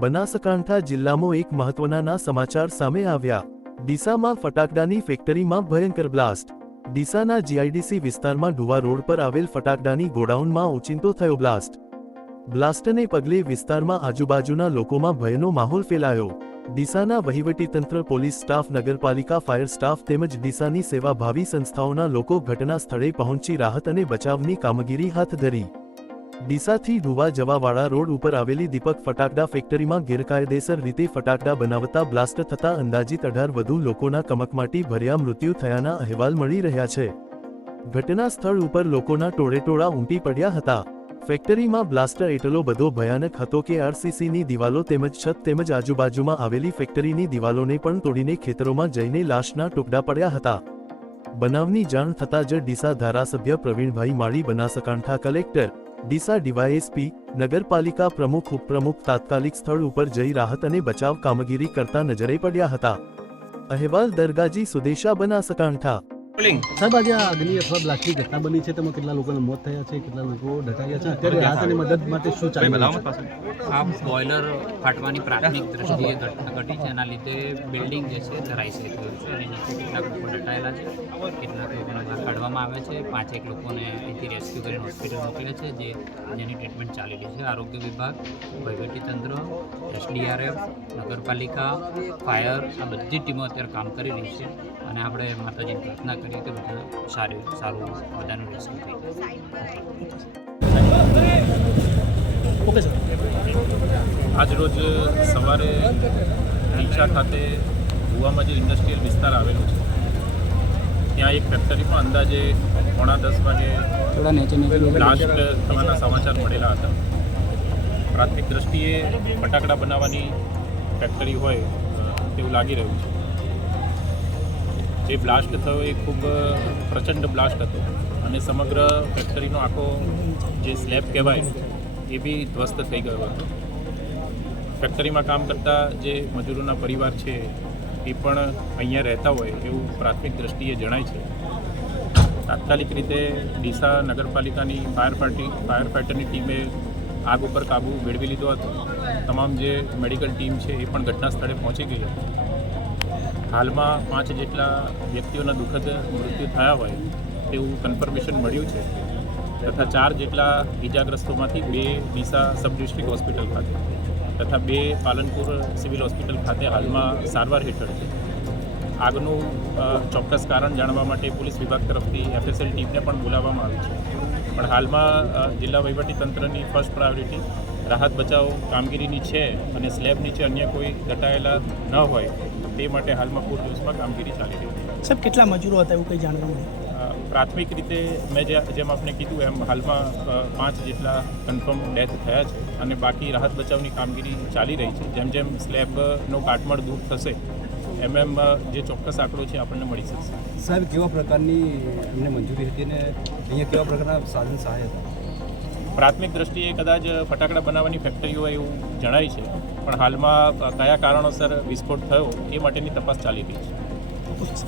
બનાસકાંઠા જિલ્લામાં એક મહત્વના સમાચાર સામે આવ્યા। ડીસામાં ફટાકડાની ફેક્ટરીમાં ભયંકર બ્લાસ્ટ। ડીસાના જીઆઈડીસી વિસ્તારમાં ઢુવા રોડ પર આવેલ ફટાકડાની ગોડાઉનમાં ઓચિંતો થયો બ્લાસ્ટ। બ્લાસ્ટને પગલે વિસ્તારમાં આજુબાજુના લોકોમાં ભયનો માહોલ ફેલાયો। ડીસાના વહીવટીતંત્ર, પોલીસ સ્ટાફ, નગરપાલિકા, ફાયર સ્ટાફ તેમજ ડીસાની સેવાભાવી સંસ્થાઓના લોકો ઘટના સ્થળે પહોંચી રાહત અને બચાવની કામગીરી હાથ ધરી। ડીસાથી ઢુવા જવાવાળા રોડ ઉપર આવેલી દીપક ફટાકડા ફેક્ટરીમાં ગેરકાયદેસર રીતે ફટાકડા બનાવતા બ્લાસ્ટ થતા અંદાજિત 18 વધુ લોકોના કમકમાટી ભર્યા મૃત્યુ થયાના અહેવાલ મળી રહ્યા છે। ઘટના સ્થળ ઉપર લોકોના ટોળેટોળા ઉમટી પડ્યા હતા। ફેક્ટરીમાં બ્લાસ્ટ એટલો બધો ભયાનક હતો કે આરસીસીની દિવાલો તેમજ છત તેમજ આજુબાજુમાં આવેલી ફેક્ટરીની દિવાલોને પણ તોડીને ખેતરોમાં જઈને લાશના ટુકડા પડ્યા હતા। બનાવની જાણ થતાં જ ડીસા ધારાસભ્ય પ્રવીણભાઈ માળી, બનાસકાંઠા કલેક્ટર, ડીસા ડીવાયએસપી, નગરપાલિકા પ્રમુખ, ઉપપ્રમુખ તાત્કાલિક સ્થળ ઉપર જઈ રાહત અને બચાવ કામગીરી કરતા નજરે પડ્યા હતા। અહેવાલ દરગાજી સુદેશા, બનાસકાંઠા। સાહેબ, આજે આ અગ્નિ અથવા બ્લાસ્ટની ઘટના બની છે, તેમાં કેટલા લોકોના મોત થયા છે, કેટલા લોકો દટાયા છે, અત્યારે રાહત અને મદદ માટે શું ચાલી રહ્યું છે? આ બોઇલર ફાટવાની પ્રાથમિક દ્રષ્ટિએ ઘટના ઘટી છે, એના લીધે બિલ્ડિંગ જે છે ધરાઈ થઈ ગયું છે અને નીચે કેટલાક લોકો દટાયેલા છે, કેટલાક લોકોને બહાર કાઢવામાં આવે છે, 5 લોકોને અહીંથી રેસ્ક્યુ કરીને હોસ્પિટલ મોકલે છે, જેની ટ્રીટમેન્ટ ચાલી રહી છે। આરોગ્ય વિભાગ, વહીવટીતંત્ર, એસડીઆરએફ, નગરપાલિકા, ફાયર આ બધી ટીમો અત્યારે કામ કરી રહી છે અને આપણે માતાજીની પ્રાર્થના કરીએ કે બધા સારું બધાનું રેસ્ક્યુ થઈ જાય। Okay sir. આજરોજ સવારે ડીસા ખાતે ઢુવામાં જે ઇન્ડસ્ટ્રીયલ વિસ્તાર આવેલો છે ત્યાં એક ફેક્ટરીમાં અંદાજે 9:30 વાગે બ્લાસ્ટ થવાના સમાચાર મળેલા હતા। પ્રાથમિક દ્રષ્ટિએ ફટાકડા બનાવવાની ફેક્ટરી હોય તેવું લાગી રહ્યું છે। જે બ્લાસ્ટ થયો એ ખૂબ પ્રચંડ બ્લાસ્ટ હતો અને સમગ્ર ફેક્ટરીનો આખો જે સ્લેબ કહેવાય એ બી ધ્વસ્ત થઈ ગયો હતો। ફેક્ટરીમાં કામ કરતા જે મજૂરોના પરિવાર છે એ પણ અહીંયા રહેતા હોય એવું પ્રાથમિક દ્રષ્ટિએ જણાય છે। તાત્કાલિક રીતે ડીસા નગરપાલિકાની ફાયર ફાઇટરની ટીમે આગ ઉપર કાબૂ મેળવી લીધો હતો। તમામ જે મેડિકલ ટીમ છે એ પણ ઘટના સ્થળે પહોંચી ગઈ હતી। હાલમાં 5 જેટલા વ્યક્તિઓના દુઃખદ મૃત્યુ થયા હોય તેવું કન્ફર્મેશન મળ્યું છે તથા 4 જેટલા ઇજાગ્રસ્તોમાંથી 2 ડીસા સબ ડિસ્ટ્રિક્ટ હોસ્પિટલ ખાતે તથા 2 પાલનપુર સિવિલ હોસ્પિટલ ખાતે હાલમાં સારવાર હેઠળ છે। આગનું ચોક્કસ કારણ જાણવા માટે પોલીસ વિભાગ તરફથી એફએસએલ ટીમને પણ બોલાવવામાં આવી છે, પણ હાલમાં જિલ્લા વહીવટીતંત્રની ફર્સ્ટ પ્રાયોરિટી રાહત બચાવ કામગીરીની છે અને સ્લેબ નીચે અન્ય કોઈ દટાયેલા ન હોય તે માટે હાલમાં પૂરજોશમાં કામગીરી ચાલી રહી છે। સાહેબ, કેટલા મજૂરો હતા એવું કંઈ જાણવા મળ્યું? પ્રાથમિક રીતે મેં જેમ આપને કીધું એમ હાલમાં 5 જેટલા કન્ફર્મ ડેથ થયા છે અને બાકી રાહત બચાવની કામગીરી ચાલી રહી છે। જેમ જેમ સ્લેબનો કાટમાળ દૂર થશે એમ જે ચોક્કસ આંકડો છે આપણને મળી શકશે। સાહેબ, કેવા પ્રકારની એમને મંજૂરી હતી અને અહીંયા કેવા પ્રકારના સાધન સહાય હતા? પ્રાથમિક દ્રષ્ટિએ કદાચ ફટાકડા બનાવવાની ફેક્ટરી હોય એવું જણાય છે, પણ હાલમાં કયા કારણોસર વિસ્ફોટ થયો એ માટેની તપાસ ચાલી રહી છે।